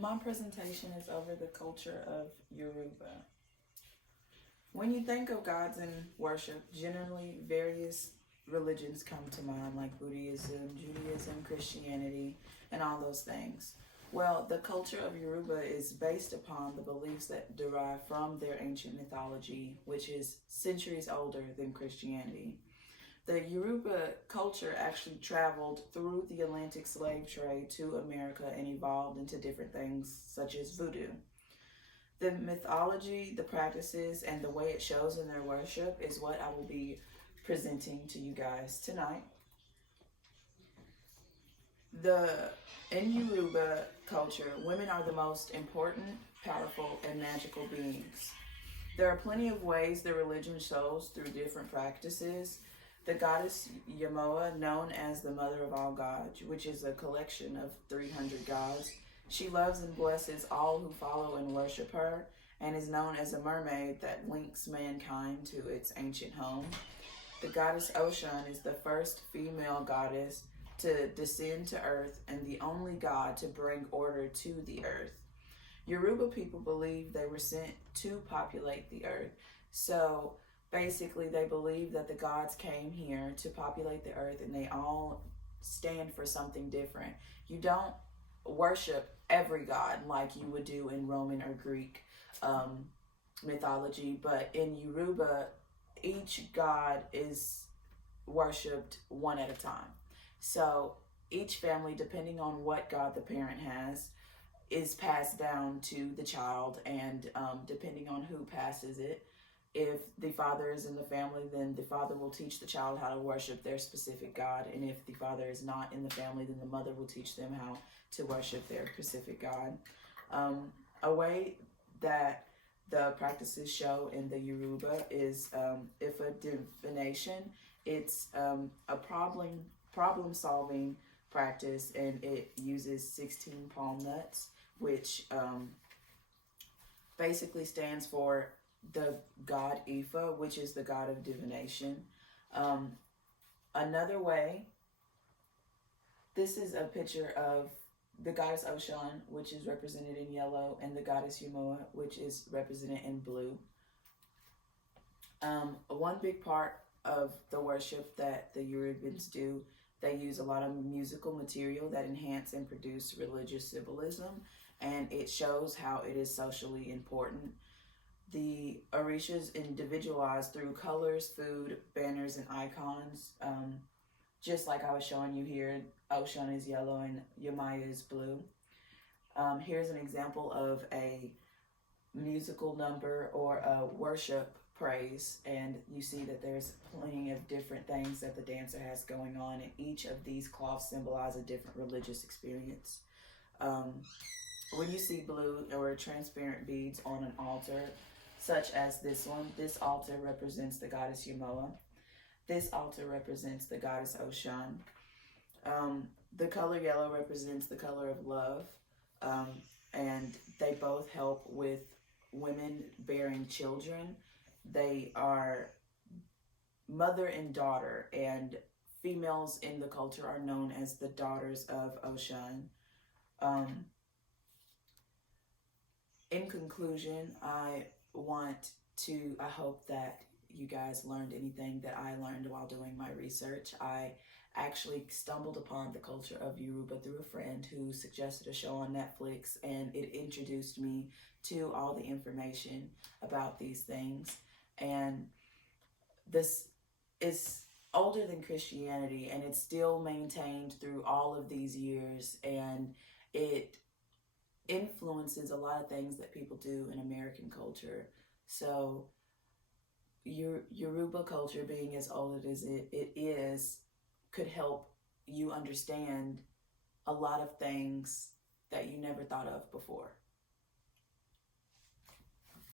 My presentation is over the culture of Yoruba. When you think of gods and worship, generally various religions come to mind, like Buddhism, Judaism, Christianity, and all those things. Well, the culture of Yoruba is based upon the beliefs that derive from their ancient mythology, which is centuries older than Christianity. The Yoruba culture actually traveled through the Atlantic slave trade to America and evolved into different things such as voodoo. The mythology, the practices, and the way it shows in their worship is what I will be presenting to you guys tonight. In Yoruba culture, women are the most important, powerful, and magical beings. There are plenty of ways the religion shows through different practices. The goddess Yamoa, known as the Mother of All Gods, which is a collection of 300 gods. She loves and blesses all who follow and worship her, and is known as a mermaid that links mankind to its ancient home. The goddess Oshun is the first female goddess to descend to earth and the only god to bring order to the earth. Yoruba people believe they were sent to populate the earth. So basically, they believe that the gods came here to populate the earth, and they all stand for something different. You don't worship every god like you would do in Roman or Greek mythology, but in Yoruba, each god is worshipped one at a time. So each family, depending on what god the parent has, is passed down to the child, and depending on who passes it, if the father is in the family, then the father will teach the child how to worship their specific god, and if the father is not in the family, then the mother will teach them how to worship their specific god. A way that the practices show in the Yoruba is if a divination, it's a problem solving practice, and it uses 16 palm nuts, which basically stands for the god Ifa, which is the god of divination. Another way, this is a picture of the goddess Oshun, which is represented in yellow, and the goddess Yamoa, which is represented in blue. One big part of the worship that the Yorubans do, they use a lot of musical material that enhance and produce religious symbolism, and it shows how it is socially important. The orishas individualize through colors, food, banners, and icons. Just like I was showing you here, Oshun is yellow and Yamaya is blue. Here's an example of a musical number or a worship praise, and you see that there's plenty of different things that the dancer has going on, and each of these cloths symbolize a different religious experience. When you see blue or transparent beads on an altar, such as this one, this altar represents the goddess Yamoa. This altar represents the goddess Oshun. The color yellow represents the color of love, and they both help with women bearing children. They are mother and daughter, and females in the culture are known as the daughters of Oshun. In conclusion, I hope that you guys learned anything that I learned while doing my research. I actually stumbled upon the culture of Yoruba through a friend who suggested a show on Netflix, and it introduced me to all the information about these things. And this is older than Christianity, and it's still maintained through all of these years, and it influences a lot of things that people do in American culture. So Yoruba culture, being as old as it is, could help you understand a lot of things that you never thought of before.